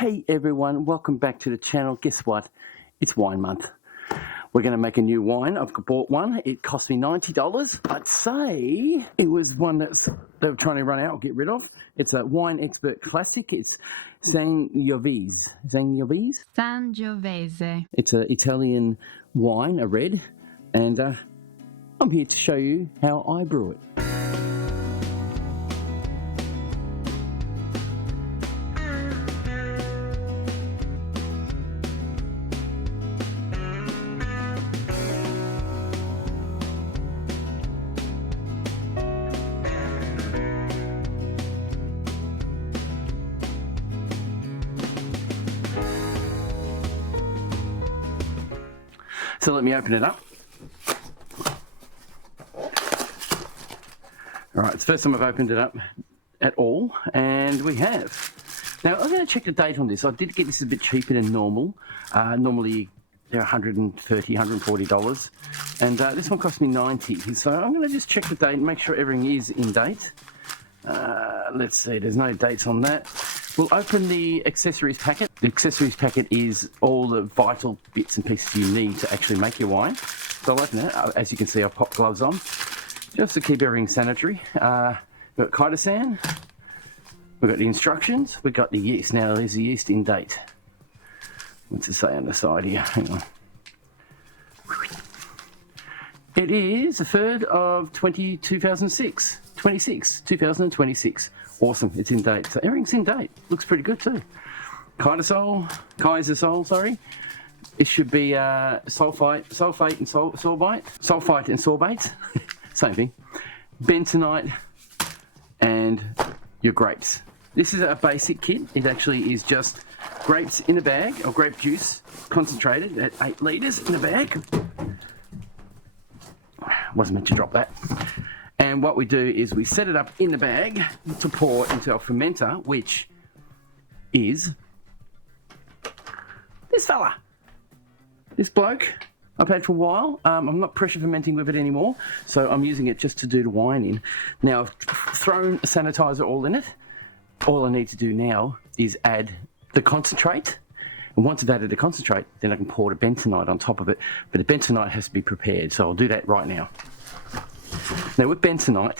Hey everyone, welcome back to the channel. Guess what? It's wine month. We're going to make a new wine. I've bought one. It cost me $90. I'd say it was one they were trying to run out or get rid of. It's a Wine Expert Classic. It's Sangiovese. Sangiovese? Sangiovese. It's an Italian wine, a red. And I'm here to show you how I brew it. So let me open it up. Alright, it's the first time I've opened it up at all, and we have. Now I'm going to check the date on this. I did get this a bit cheaper than normal. Normally they're $130, $140, and this one cost me $90. So I'm going to just check the date and make sure everything is in date. Let's see, there's no dates on that. We'll open the accessories packet. The accessories packet is all the vital bits and pieces you need to actually make your wine. So I'll open it. As you can see, I've popped gloves on just to keep everything sanitary. We've got chitosan. We've got the instructions. We've got the yeast. Now there's the yeast in date. What's it say on the side here? Hang on. It is the 3rd of 2026. 2026. Awesome, it's in date. So everything's in date. Looks pretty good too. Kaiser, sorry. It should be sulfite and sorbate. Same thing. Bentonite and your grapes. This is a basic kit. It actually is just grapes in a bag, or grape juice concentrated at 8 litres in a bag. Wasn't meant to drop that. And what we do is we set it up in the bag to pour into our fermenter, which is this fella. This bloke I've had for a while. I'm not pressure fermenting with it anymore, so I'm using it just to do the wine in. Now I've thrown a sanitizer all in it. All I need to do now is add the concentrate. And once I've added the concentrate, then I can pour the bentonite on top of it. But the bentonite has to be prepared, so I'll do that right now. Now with bentonite,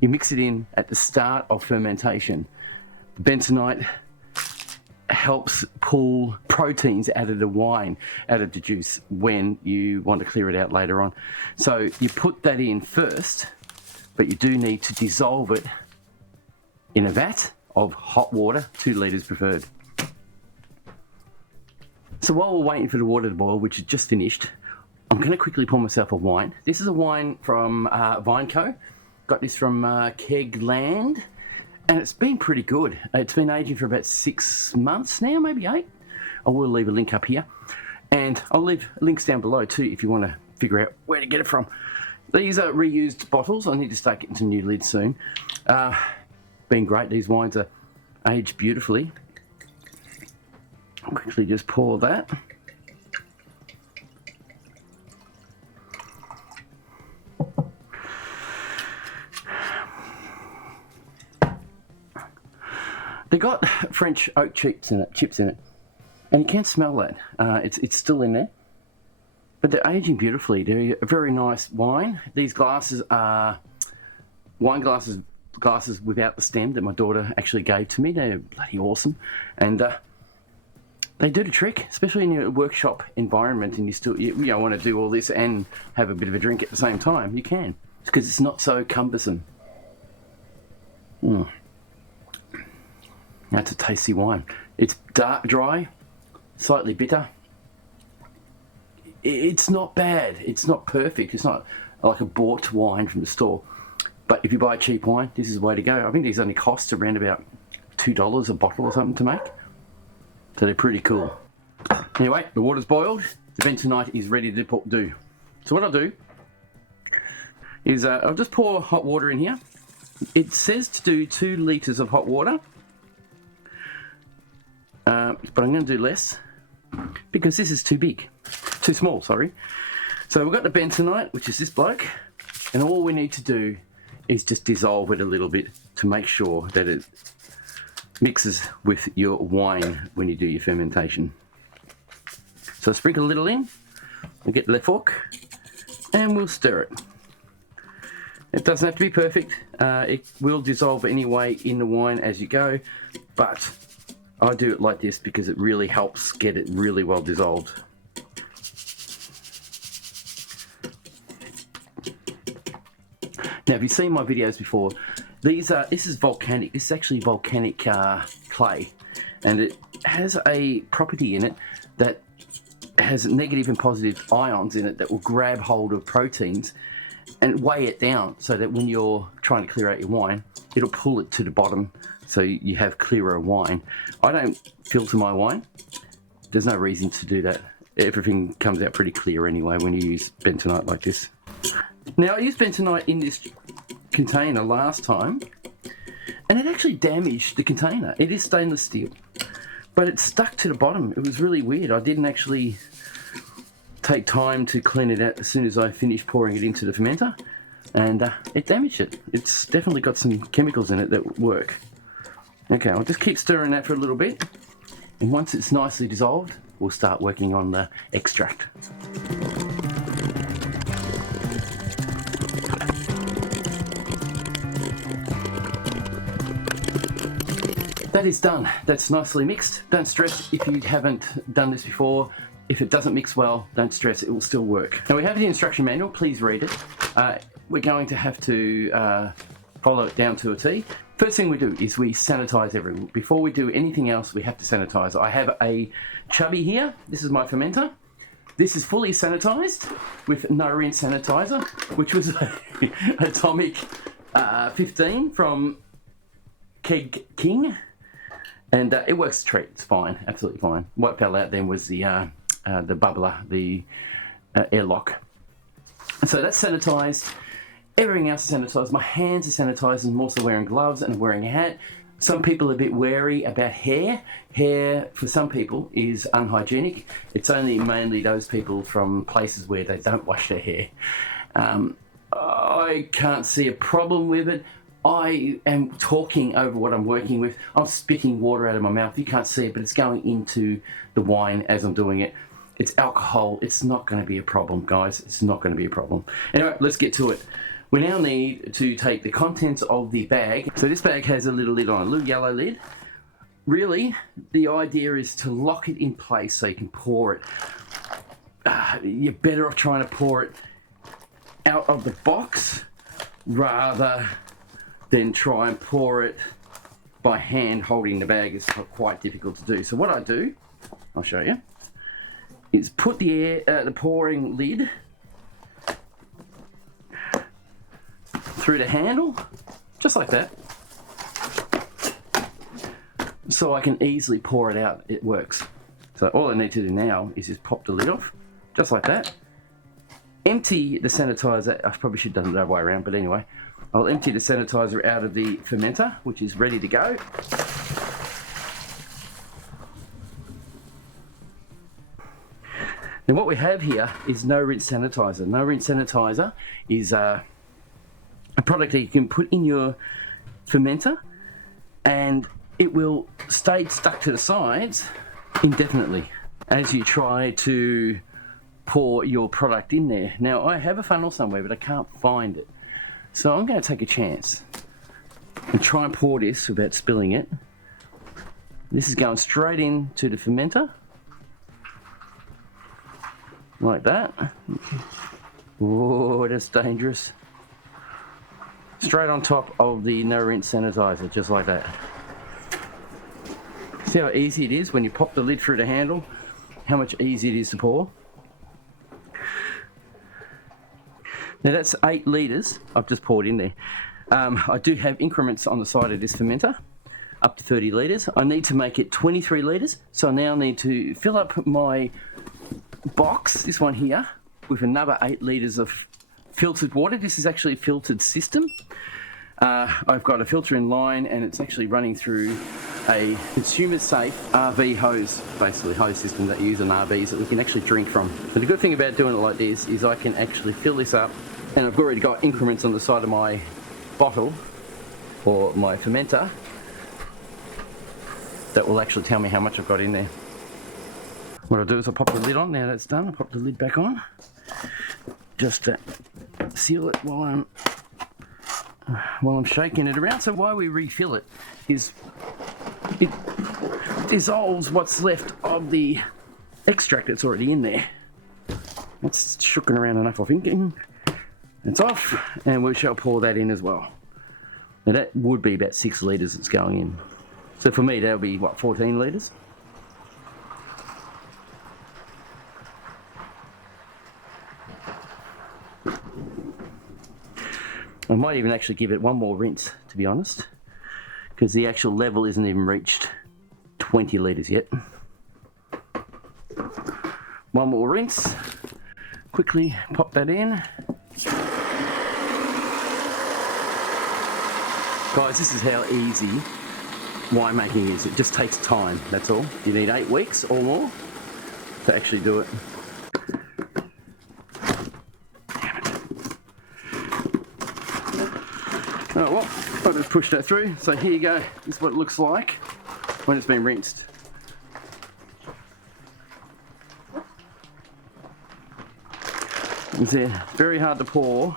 you mix it in at the start of fermentation. The bentonite helps pull proteins out of the wine, out of the juice, when you want to clear it out later on. So you put that in first, but you do need to dissolve it in a vat of hot water, 2 litres preferred. So while we're waiting for the water to boil, which is just finished, I'm going to quickly pour myself a wine. This is a wine from Vineco. Got this from Kegland, and it's been pretty good. It's been aging for about 6 months now, maybe 8. I will leave a link up here, and I'll leave links down below too if you want to figure out where to get it from. These are reused bottles. I need to start getting some new lids soon. Been great. These wines are aged beautifully. I'll quickly just pour that. They got French oak chips in it, and you can't smell that. It's still in there, but they're aging beautifully. They're a very nice wine. These glasses are wine glasses without the stem that my daughter actually gave to me. They're bloody awesome, and they do the trick, especially in your workshop environment, and you want to do all this and have a bit of a drink at the same time. You can, because it's not so cumbersome. That's a tasty wine. It's dark, dry, slightly bitter. It's not bad. It's not perfect. It's not like a bought wine from the store. But if you buy a cheap wine, this is the way to go. I think these only cost around about $2 a bottle or something to make. So they're pretty cool. Anyway, the water's boiled. The bentonite is ready to do. So what I'll do is I'll just pour hot water in here. It says to do 2 litres of hot water. But I'm going to do less because this is too small, sorry. So we've got the bentonite, which is this bloke, and all we need to do is just dissolve it a little bit to make sure that it mixes with your wine when you do your fermentation. So sprinkle a little in, we'll get the left fork, and we'll stir it. It doesn't have to be perfect. It will dissolve anyway in the wine as you go, but I do it like this because it really helps get it really well dissolved. Now, if you've seen my videos before, this is volcanic. This is actually volcanic clay, and it has a property in it that has negative and positive ions in it that will grab hold of proteins and weigh it down, so that when you're trying to clear out your wine, it'll pull it to the bottom so you have clearer wine. I don't filter my wine. There's no reason to do that. Everything comes out pretty clear anyway when you use bentonite like this. Now, I used bentonite in this container last time, and it actually damaged the container. It is stainless steel, but it stuck to the bottom. It was really weird. I didn't actually take time to clean it out as soon as I finished pouring it into the fermenter, and it damaged it. It's definitely got some chemicals in it that work. Okay, I'll just keep stirring that for a little bit, and once it's nicely dissolved, we'll start working on the extract. That is done. That's nicely mixed. Don't stress if you haven't done this before. If it doesn't mix well, don't stress, it will still work. Now, we have the instruction manual, please read it. We're going to have to follow it down to a T. First thing we do is we sanitize everything. Before we do anything else, we have to sanitize. I have a chubby here. This is my fermenter. This is fully sanitized with no rinse sanitizer, which was Atomic 15 from Keg King. And it works a treat. It's fine, absolutely fine. What fell out then was the bubbler, the airlock. So that's sanitized. Everything else is sanitized. My hands are sanitized, and I'm also wearing gloves and I'm wearing a hat. Some people are a bit wary about hair. Hair, for some people, is unhygienic. It's only mainly those people from places where they don't wash their hair. I can't see a problem with it. I am talking over what I'm working with. I'm spitting water out of my mouth. You can't see it, but it's going into the wine as I'm doing it. It's alcohol. It's not going to be a problem, guys. It's not going to be a problem. Anyway, let's get to it. We now need to take the contents of the bag. So this bag has a little lid on it, a little yellow lid. Really, the idea is to lock it in place so you can pour it. You're better off trying to pour it out of the box rather than try and pour it by hand holding the bag. Is quite difficult to do. So what I do, I'll show you, is put the pouring lid through the handle, just like that, so I can easily pour it out. It works. So all I need to do now is just pop the lid off, just like that. Empty the sanitizer. I probably should have done it the other way around, but anyway. I'll empty the sanitizer out of the fermenter, which is ready to go. Now what we have here is no rinse sanitizer. No rinse sanitizer is a product that you can put in your fermenter and it will stay stuck to the sides indefinitely as you try to pour your product in there. Now I have a funnel somewhere, but I can't find it. So I'm going to take a chance and try and pour this without spilling it. This is going straight into the fermenter, like that. Oh, that's dangerous. Straight on top of the no rinse sanitizer, just like that. See how easy it is when you pop the lid through the handle? How much easier it is to pour? Now that's 8 litres I've just poured in there. I do have increments on the side of this fermenter, up to 30 litres. I need to make it 23 litres, so I now need to fill up my box, this one here, with another 8 litres of filtered water. This is actually a filtered system. I've got a filter in line and it's actually running through a consumer safe RV hose, basically hose system that you use in RVs that we can actually drink from. But the good thing about doing it like this is I can actually fill this up, and I've already got increments on the side of my bottle or my fermenter. that will actually tell me how much I've got in there. What I'll do is I'll pop the lid on. Now that's done, I'll pop the lid back on. Just to seal it while I'm shaking it around. So why we refill it is it dissolves what's left of the extract that's already in there. It's shooken around enough, I think. It's off, and we shall pour that in as well. Now that would be about 6 litres that's going in. So for me, that'll be, what, 14 litres? I might even actually give it one more rinse, to be honest, because the actual level isn't even reached 20 litres yet. One more rinse. Quickly pop that in. Guys, this is how easy winemaking is. It just takes time, that's all. You need 8 weeks or more to actually do it. Damn it. Oh well, I'll just push that through. So here you go. This is what it looks like when it's been rinsed. It's very hard to pour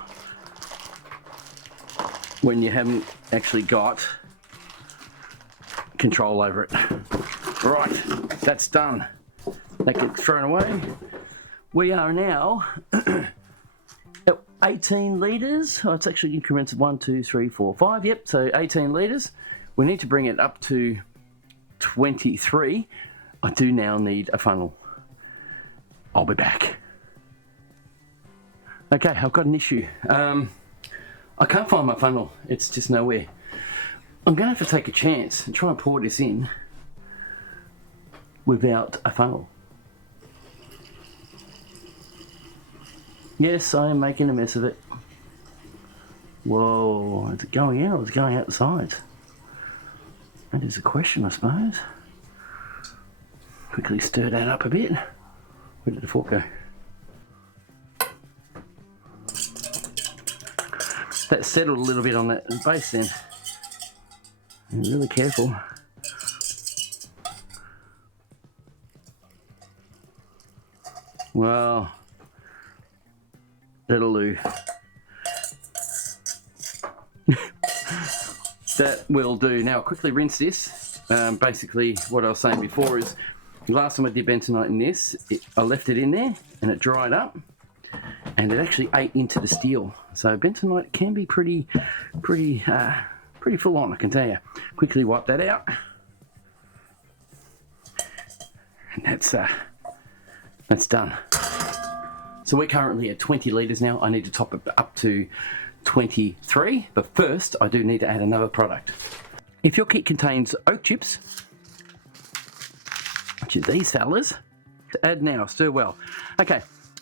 when you haven't actually got control over it. Right, that's done. That gets thrown away. We are now at 18 litres. Oh, it's actually increments of 1, 2, 3, 4, 5. Yep, so 18 litres. We need to bring it up to 23. I do now need a funnel. I'll be back. Okay, I've got an issue. I can't find my funnel. It's just nowhere. I'm going to have to take a chance and try and pour this in without a funnel. Yes, I am making a mess of it. Whoa, is it going out or is it going out the sides? That is a question, I suppose. Quickly stir that up a bit. Where did the fork go? That settled a little bit on that base then. I'm really careful. Well, that'll do. That will do. Now, I'll quickly rinse this. Basically, what I was saying before is, the last time I did bentonite in this, I left it in there and it dried up. And it actually ate into the steel. So bentonite can be pretty full on, I can tell you. Quickly wipe that out. And that's done. So we're currently at 20 litres now. I need to top it up to 23, but first I do need to add another product. If your kit contains oak chips, which is these fellas, to add now, stir well. Okay.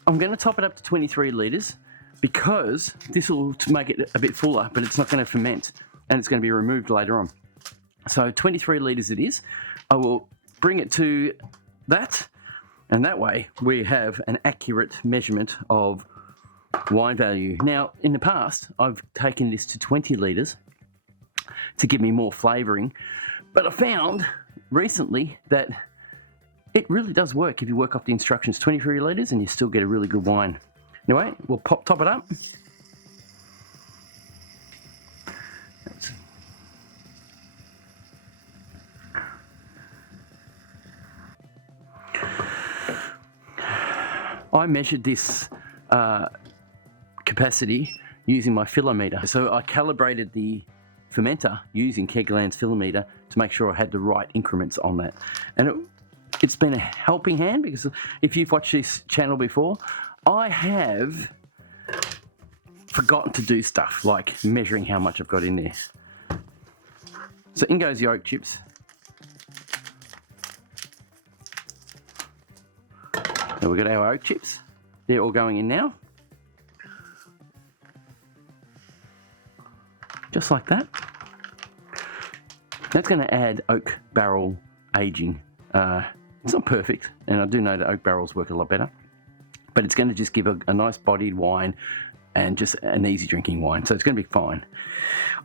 I'm going to top it up to 23 litres because this will make it a bit fuller, but it's not going to ferment and it's going to be removed later on. So 23 litres it is. I will bring it to that, and that way we have an accurate measurement of wine value. Now, in the past, I've taken this to 20 litres to give me more flavouring, but I found recently that it really does work if you work off the instructions. 23 litres and you still get a really good wine. Anyway, we'll top it up. I measured this capacity using my filometer. So I calibrated the fermenter using Kegland's filometer to make sure I had the right increments on that. And it's been a helping hand because if you've watched this channel before, I have forgotten to do stuff like measuring how much I've got in there. So in goes the oak chips. So we've got our oak chips. They're all going in now. Just like that. That's going to add oak barrel aging. It's not perfect, and I do know that oak barrels work a lot better, but it's going to just give a nice bodied wine and just an easy drinking wine, so it's going to be fine.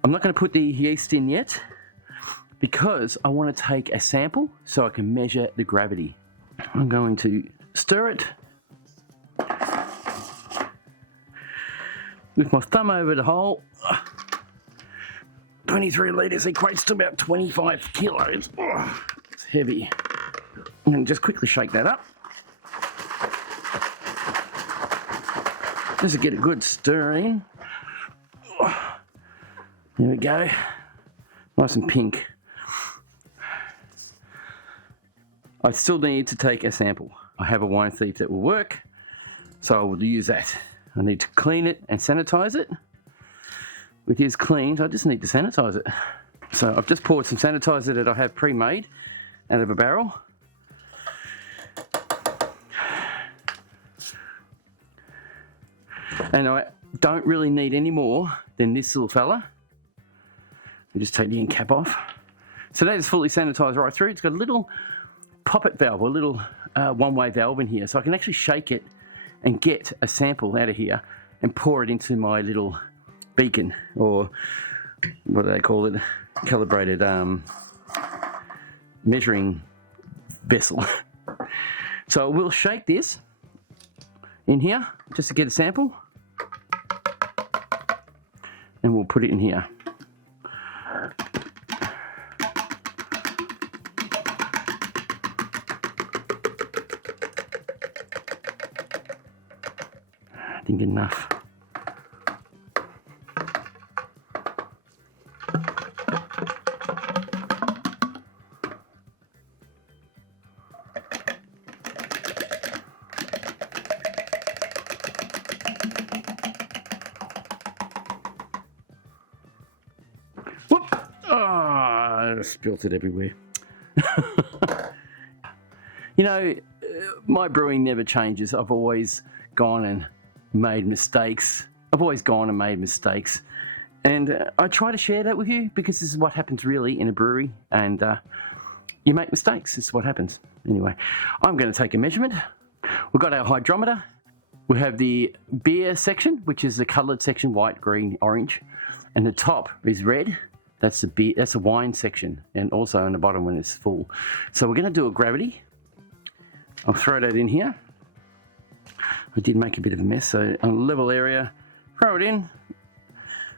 I'm not going to put the yeast in yet because I want to take a sample so I can measure the gravity. I'm going to stir it with my thumb over the hole. 23 litres equates to about 25 kilos. Oh, it's heavy. I'm going to just quickly shake that up. Just to get a good stir in. Oh, there we go. Nice and pink. I still need to take a sample. I have a wine thief that will work, so I will use that. I need to clean it and sanitize it. It is cleaned, I just need to sanitize it. So I've just poured some sanitizer that I have pre-made out of a barrel. And I don't really need any more than this little fella. I just take the end cap off. So that is fully sanitized right through. It's got a little poppet valve, or a little one-way valve in here, so I can actually shake it and get a sample out of here and pour it into my little beacon, or what do they call it, calibrated measuring vessel. So we'll shake this in here just to get a sample, and we'll put it in here. I didn't get enough. Whoop! Oh, I spilt it everywhere. You know, my brewing never changes. I've always gone and made mistakes. And I try to share that with you because this is what happens really in a brewery, and you make mistakes. This is what happens. Anyway, I'm going to take a measurement. We've got our hydrometer. We have the beer section, which is the coloured section, white, green, orange, and the top is red. That's the beer. That's the wine section, and also on the bottom when it's full. So we're going to do a gravity. I'll throw that in here. I did make a bit of a mess, so on a level area, throw it in.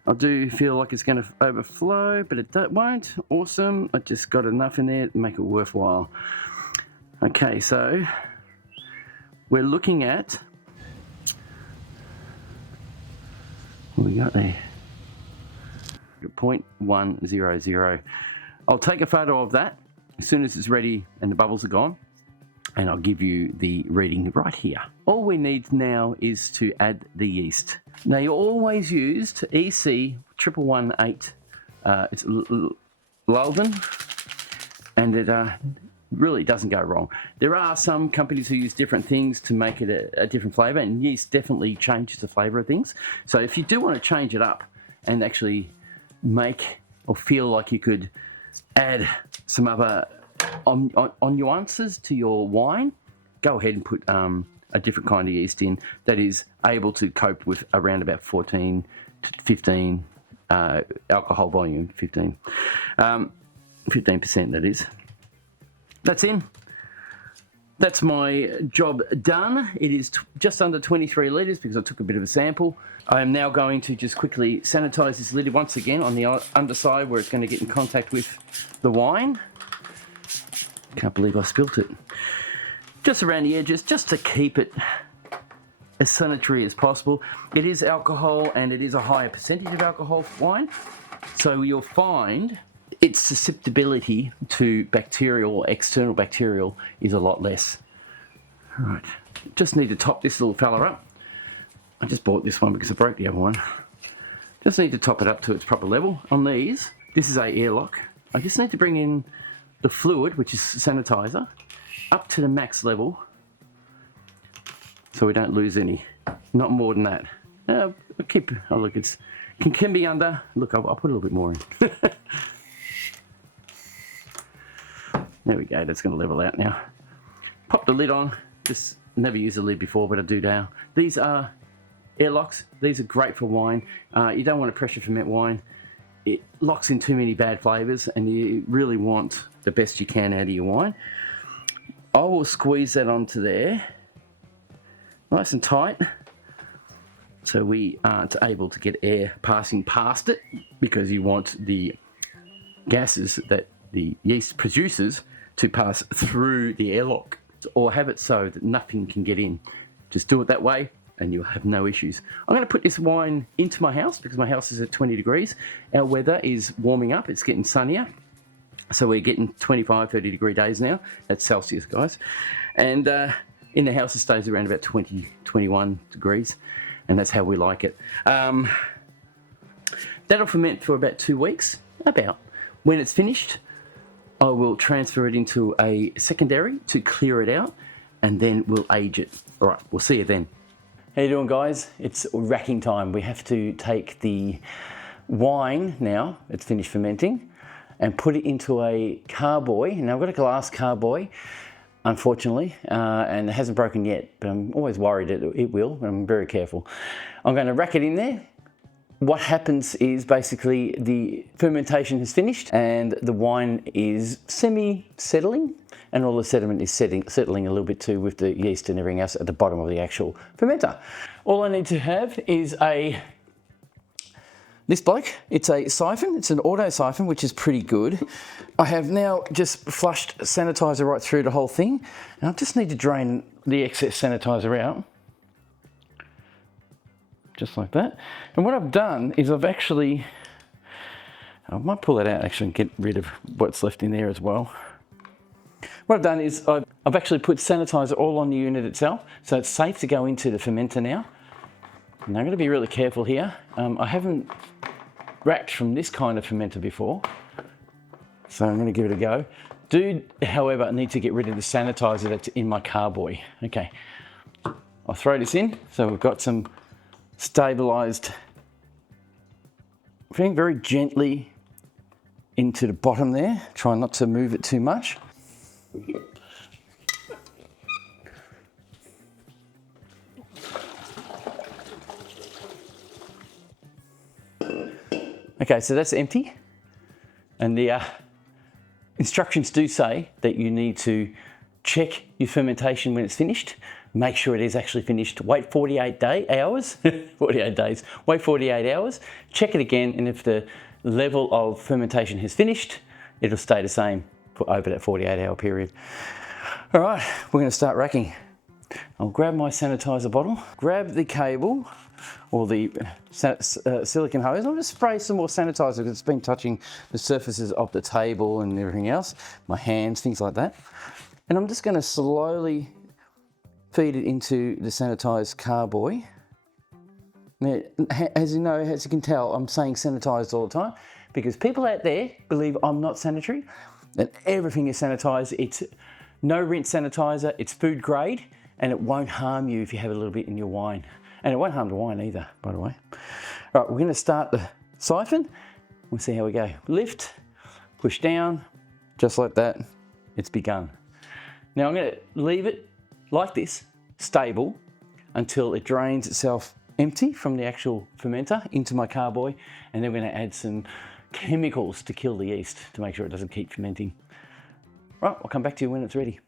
I do feel like it's going to overflow, but it won't. Awesome. I just got enough in there to make it worthwhile. Okay, so we're looking at, what we got there? 0.100. I'll take a photo of that as soon as it's ready and the bubbles are gone, and I'll give you the reading right here. All we need now is to add the yeast. Now you always use EC 1118. It's Traralgon, and it really doesn't go wrong. There are some companies who use different things to make it a different flavour, and yeast definitely changes the flavour of things. So if you do want to change it up and actually make or feel like you could add some other nuances to your wine, go ahead and put a different kind of yeast in that is able to cope with around about 14 to 15 alcohol volume, 15% that is. That's in. That's my job done. It is just under 23 litres because I took a bit of a sample. I am now going to just quickly sanitize this lid once again on the underside where it's going to get in contact with the wine. Can't believe I spilt it. Just around the edges, just to keep it as sanitary as possible. It is alcohol, and it is a higher percentage of alcohol wine, so you'll find its susceptibility to bacterial, external bacterial, is a lot less. All right, just need to top this little fella up. I just bought this one because I broke the other one. Just need to top it up to its proper level. On these, this is a airlock. I just need to bring in the fluid, which is sanitizer, up to the max level so we don't lose any. Not more than that. Oh look, it's can be under. Look, I'll put a little bit more in. There we go, that's going to level out now. Pop the lid on. Just never used a lid before, but I do now. These are airlocks. These are great for wine. You don't want to pressure ferment wine. it locks in too many bad flavours, and you really want the best you can out of your wine. I will squeeze that onto there, nice and tight, so we aren't able to get air passing past it, because you want the gases that the yeast produces to pass through the airlock, or have it so that nothing can get in. Just do it that way and you'll have no issues. I'm going to put this wine into my house because my house is at 20 degrees. Our weather is warming up, it's getting sunnier. So we're getting 25, 30 degree days now. That's Celsius, guys. And in the house it stays around about 20, 21 degrees. And that's how we like it. That'll ferment for about 2 weeks, about. When it's finished, I will transfer it into a secondary to clear it out, and then we'll age it. All right, we'll see you then. How you doing, guys? It's racking time. We have to take the wine now, it's finished fermenting, and put it into a carboy. Now I've got a glass carboy, unfortunately, and it hasn't broken yet, but I'm always worried it will, and I'm very careful. I'm going to rack it in there. What happens is basically the fermentation has finished and the wine is semi-settling, and all the sediment is settling a little bit too with the yeast and everything else at the bottom of the actual fermenter. All I need to have is this bloke. It's a siphon, it's an auto siphon, which is pretty good. I have now just flushed sanitizer right through the whole thing, and I just need to drain the excess sanitizer out. Just like that. And what I've done is I might pull it out actually and get rid of what's left in there as well. What I've done is I've actually put sanitizer all on the unit itself, so it's safe to go into the fermenter now. And I'm going to be really careful here. I haven't racked from this kind of fermenter before, so I'm going to give it a go. Do, however, need to get rid of the sanitizer that's in my carboy. Okay, I'll throw this in, so we've got some stabilized thing very gently into the bottom there. Try not to move it too much. Okay, so that's empty, and the instructions do say that you need to check your fermentation when it's finished. Make sure it is actually finished. Wait 48 hours, 48 days, wait 48 hours, check it again, and if the level of fermentation has finished, it'll stay the same for over that 48-hour period. All right, we're gonna start racking. I'll grab my sanitizer bottle, grab the cable, or the silicone hose. I'll just spray some more sanitizer because it's been touching the surfaces of the table and everything else, my hands, things like that. And I'm just gonna slowly feed it into the sanitized carboy. Now, as you know, as you can tell, I'm saying sanitized all the time because people out there believe I'm not sanitary, that everything is sanitized. It's no rinse sanitizer, it's food grade, and it won't harm you if you have a little bit in your wine. And it won't harm the wine either, by the way. All right, we're gonna start the siphon. We'll see how we go. Lift, push down, just like that, it's begun. Now I'm gonna leave it like this, stable, until it drains itself empty from the actual fermenter into my carboy, and then we're gonna add some chemicals to kill the yeast to make sure it doesn't keep fermenting. Right, I'll come back to you when it's ready.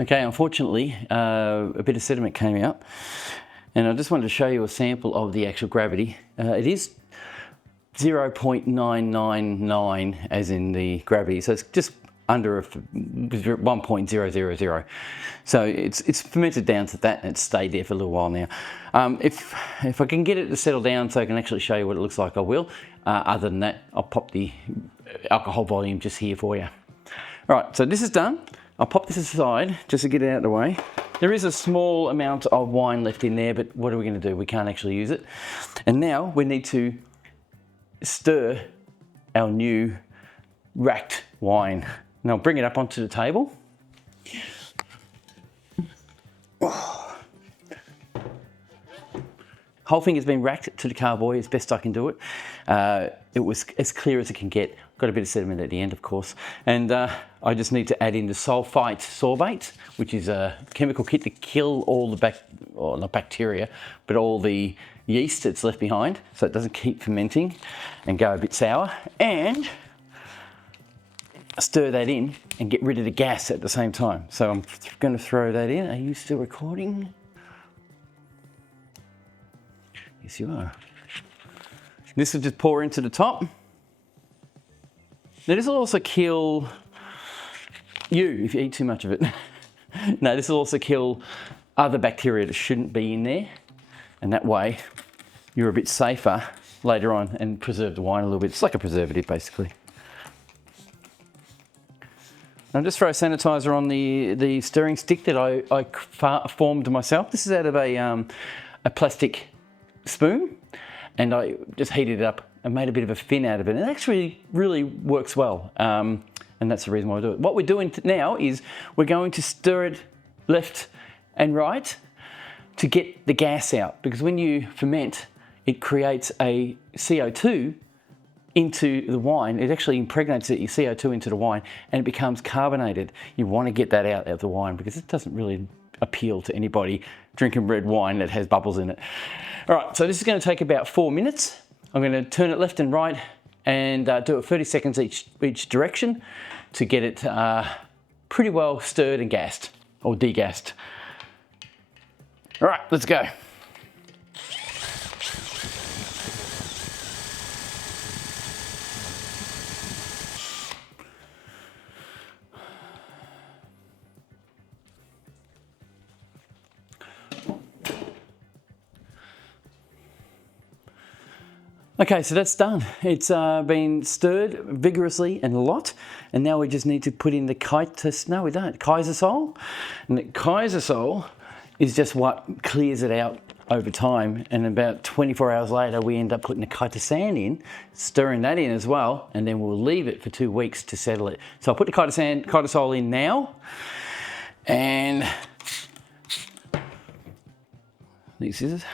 Okay, unfortunately, a bit of sediment came out, and I just wanted to show you a sample of the actual gravity. It is 0.999 as in the gravity, so it's just under 1.000. So it's fermented down to that, and it's stayed there for a little while now. If I can get it to settle down so I can actually show you what it looks like, I will. Other than that, I'll pop the alcohol volume just here for you. All right, so this is done. I'll pop this aside just to get it out of the way. There is a small amount of wine left in there, but what are we going to do? We can't actually use it. And now we need to stir our new racked wine. Now bring it up onto the table. Whole thing has been racked to the carboy as best I can do it. It was as clear as it can get. Got a bit of sediment at the end, of course. And I just need to add in the sulfite sorbate, which is a chemical kit to kill all the not bacteria, but all the yeast that's left behind, so it doesn't keep fermenting and go a bit sour. And stir that in and get rid of the gas at the same time. So I'm going to throw that in. Are you still recording? Yes, you are. This will just pour into the top. Now this will also kill you if you eat too much of it. No, this will also kill other bacteria that shouldn't be in there. And that way you're a bit safer later on and preserve the wine a little bit. It's like a preservative basically. I'll just throw sanitizer on the stirring stick that I formed myself. This is out of a plastic spoon, and I just heated it up and made a bit of a fin out of it. And it actually really works well, and that's the reason why I do it. What we're doing now is we're going to stir it left and right to get the gas out, because when you ferment, it creates a CO2 into the wine. It actually impregnates your CO2 into the wine and it becomes carbonated. You want to get that out of the wine because it doesn't really appeal to anybody drinking red wine that has bubbles in it. All right, so this is going to take about 4 minutes. I'm going to turn it left and right and do it 30 seconds each direction to get it pretty well stirred and gassed or degassed. All right, let's go. Okay, so that's done. It's been stirred vigorously and a lot, and now we just need to put in the Kaisersol. And the Kaisersol is just what clears it out over time, and about 24 hours later we end up putting the Kaisersan in, stirring that in as well, and then we'll leave it for 2 weeks to settle it. So I'll put the Kaisersol in now, and these scissors.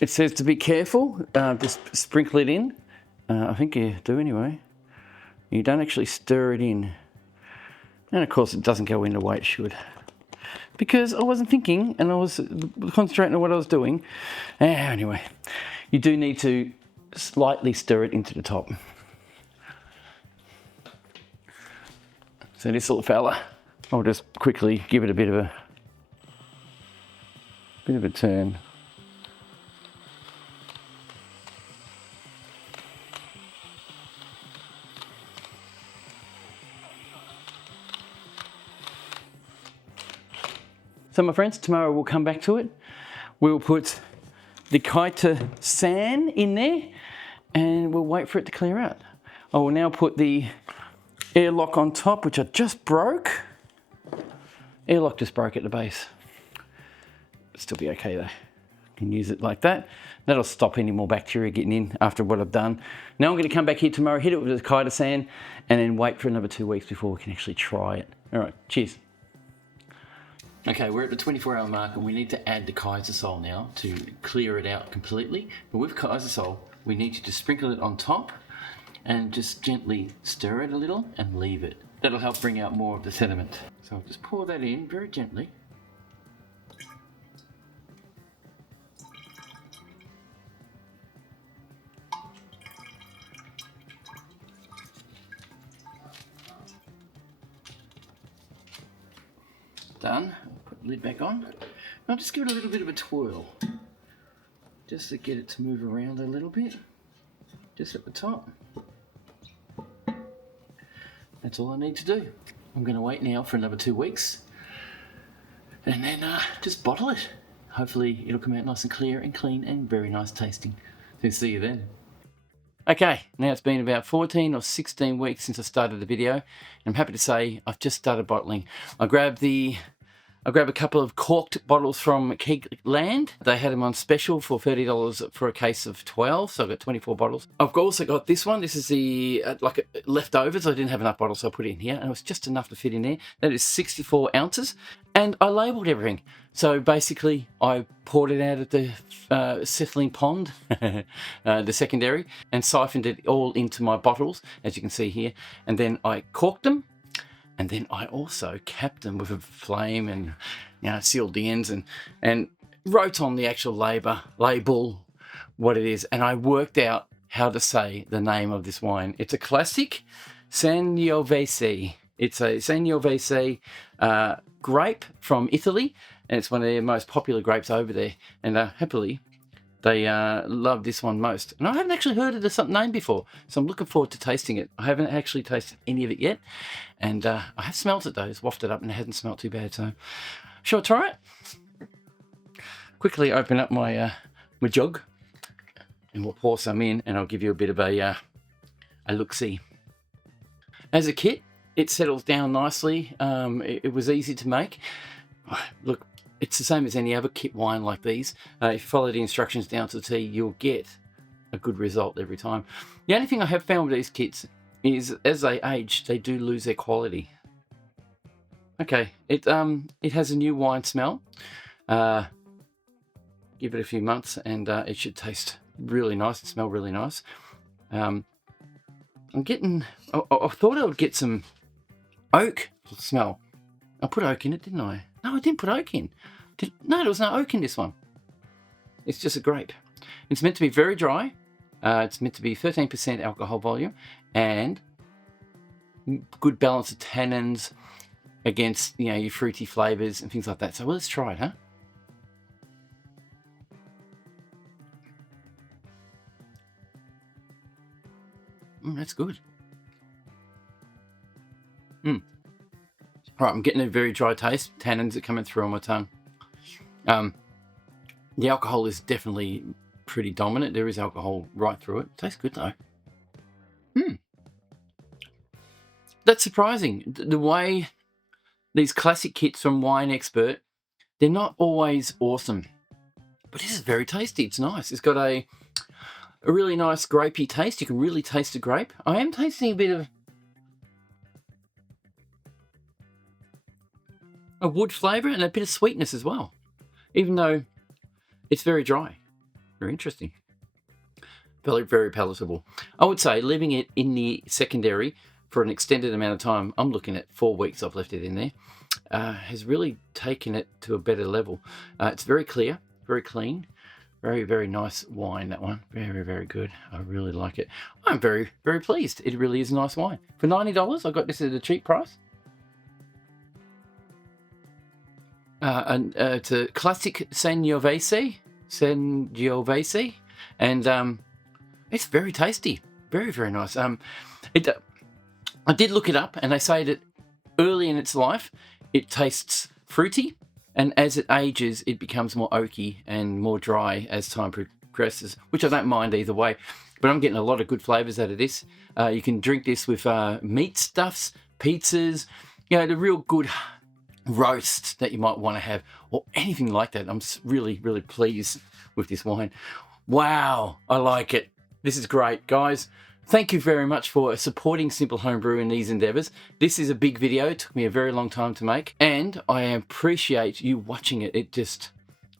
It says to be careful, just sprinkle it in. I think you do anyway. You don't actually stir it in. And of course it doesn't go in the way it should. Because I wasn't thinking and I was concentrating on what I was doing. Anyway, you do need to slightly stir it into the top. So this little fella, I'll just quickly give it a bit of a turn. So my friends, tomorrow we'll come back to it. We'll put the Kaisersan in there and we'll wait for it to clear out. I will now put the airlock on top, which I just broke. Airlock just broke at the base. It'll still be okay though. Can use it like that. That'll stop any more bacteria getting in after what I've done. Now I'm going to come back here tomorrow, hit it with the Kaisersan, and then wait for another 2 weeks before we can actually try it. All right, cheers. Okay, we're at the 24-hour mark and we need to add the Kaisersol now to clear it out completely. But with Kaisersol, we need to just sprinkle it on top and just gently stir it a little and leave it. That'll help bring out more of the sediment. So I'll just pour that in very gently. Done. Put the lid back on. I'll just give it a little bit of a twirl, just to get it to move around a little bit, just at the top. That's all I need to do. I'm going to wait now for another 2 weeks, and then just bottle it. Hopefully it'll come out nice and clear and clean and very nice tasting. So see you then. Okay, now it's been about 14 or 16 weeks since I started the video, and I'm happy to say I've just started bottling. I grabbed the I grab a couple of corked bottles from Kegland. They had them on special for $30 for a case of 12, so I've got 24 bottles. I've also got this one. This is the leftovers. I didn't have enough bottles, so I put it in here, and it was just enough to fit in there. That is 64 ounces, and I labelled everything. So basically, I poured it out of the settling pond, the secondary, and siphoned it all into my bottles, as you can see here, and then I corked them. And then I also capped them with a flame and, sealed the ends and wrote on the actual label what it is. And I worked out how to say the name of this wine. It's a classic Sangiovese. It's a Sangiovese grape from Italy, and it's one of their most popular grapes over there. And happily, they love this one most. And I haven't actually heard of the name before, so I'm looking forward to tasting it. I haven't actually tasted any of it yet, and I have smelt it though. It's wafted up and it hasn't smelt too bad, so sure, try it. Quickly open up my my jug, and we'll pour some in, and I'll give you a bit of a look-see. As a kit, it settles down nicely. It was easy to make. Look, it's the same as any other kit wine like these. If you follow the instructions down to the T, you'll get a good result every time. The only thing I have found with these kits is as they age, they do lose their quality. Okay, it has a new wine smell. Give it a few months and it should taste really nice and smell really nice. I thought I would get some oak smell. I put oak in it, didn't I? No, I didn't put oak in. No, there was no oak in this one. It's just a grape. It's meant to be very dry. It's meant to be 13% alcohol volume and good balance of tannins against, your fruity flavors and things like that. So let's try it, huh? That's good. All right, I'm getting a very dry taste. Tannins are coming through on my tongue. The alcohol is definitely pretty dominant. There is alcohol right through it. Tastes good though. That's surprising. The way these classic kits from Wine Expert, they're not always awesome, but this is very tasty. It's nice. It's got a really nice grapey taste. You can really taste the grape. I am tasting a bit of a wood flavour and a bit of sweetness as well, even though it's very dry. Very interesting. Very, very palatable. I would say leaving it in the secondary for an extended amount of time, I'm looking at 4 weeks I've left it in there, has really taken it to a better level. It's very clear, very clean, very, very nice wine, that one. Very, very good. I really like it. I'm very, very pleased. It really is a nice wine. For $90, I got this at a cheap price. And it's a classic Sangiovese, and it's very tasty, very, very nice. I did look it up, and they say that early in its life, it tastes fruity, and as it ages, it becomes more oaky and more dry as time progresses, which I don't mind either way. But I'm getting a lot of good flavours out of this. You can drink this with meat stuffs, pizzas, the real good roast that you might want to have, or anything like that. I'm really, really pleased with this wine. Wow, I like it. This is great, guys. Thank you very much for supporting Simple Homebrew in these endeavours. This is a big video. It took me a very long time to make, and I appreciate you watching it. It just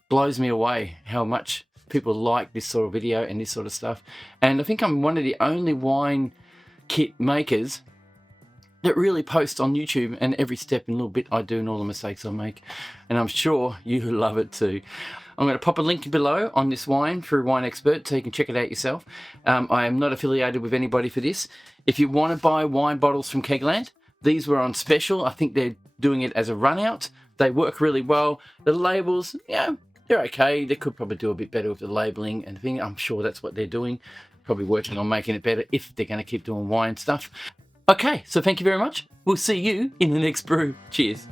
blows me away how much people like this sort of video and this sort of stuff. And I think I'm one of the only wine kit makers that really posts on YouTube, and every step and little bit I do and all the mistakes I make. And I'm sure you love it too. I'm going to pop a link below on this wine through Wine Expert so you can check it out yourself. I am not affiliated with anybody for this. If you want to buy wine bottles from Kegland, these were on special. I think they're doing it as a run out. They work really well. The labels, they're okay. They could probably do a bit better with the labeling and thing. I'm sure that's what they're doing. Probably working on making it better if they're going to keep doing wine stuff. Okay, so thank you very much. We'll see you in the next brew. Cheers.